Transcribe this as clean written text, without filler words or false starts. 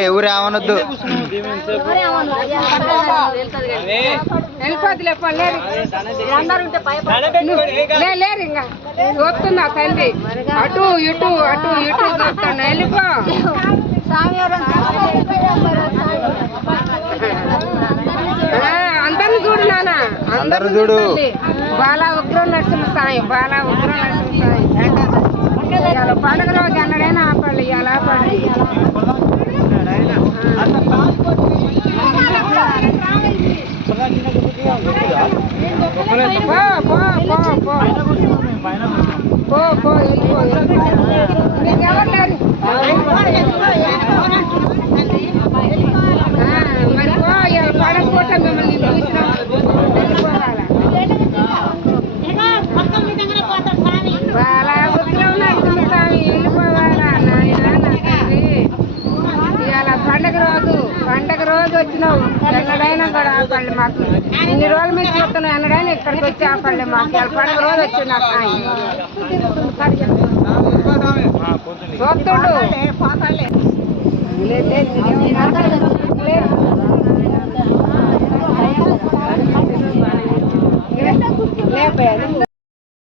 ఎవరు ఏమనొద్దు లేరు ఇంకా చూస్తున్నా తల్లి అటు ఇటు చూస్తాను వెళ్ళిపో అందరిని చూడు నాన్న అందరిని చూడు బాలా ఉగ్రం నరసింహ సాయి పండుగ రోజు అన్నడైనా ఆపండి ఇవాళ ఆపండి నీకెవరు లేరు మరి పో పండుగ పూట మిమ్మల్ని చూసినా వెళ్ళిపోవాలా బాలా ఉగ్రం నరసింహ స్వామి వెళ్ళిపోవాలా నాయన నా తల్లి ఇవాళ పండగ రోజు వచ్చినావు ఎన్నడైనా కూడా ఆపండి మాకు ఇన్ని రోజుల మీద చూస్తున్నావు ఎన్నడైనా ఇక్కడికి వచ్చి ఆపండి మాకు ఇవాళ పండగ రోజు వచ్చి నాకు చూస్తుండు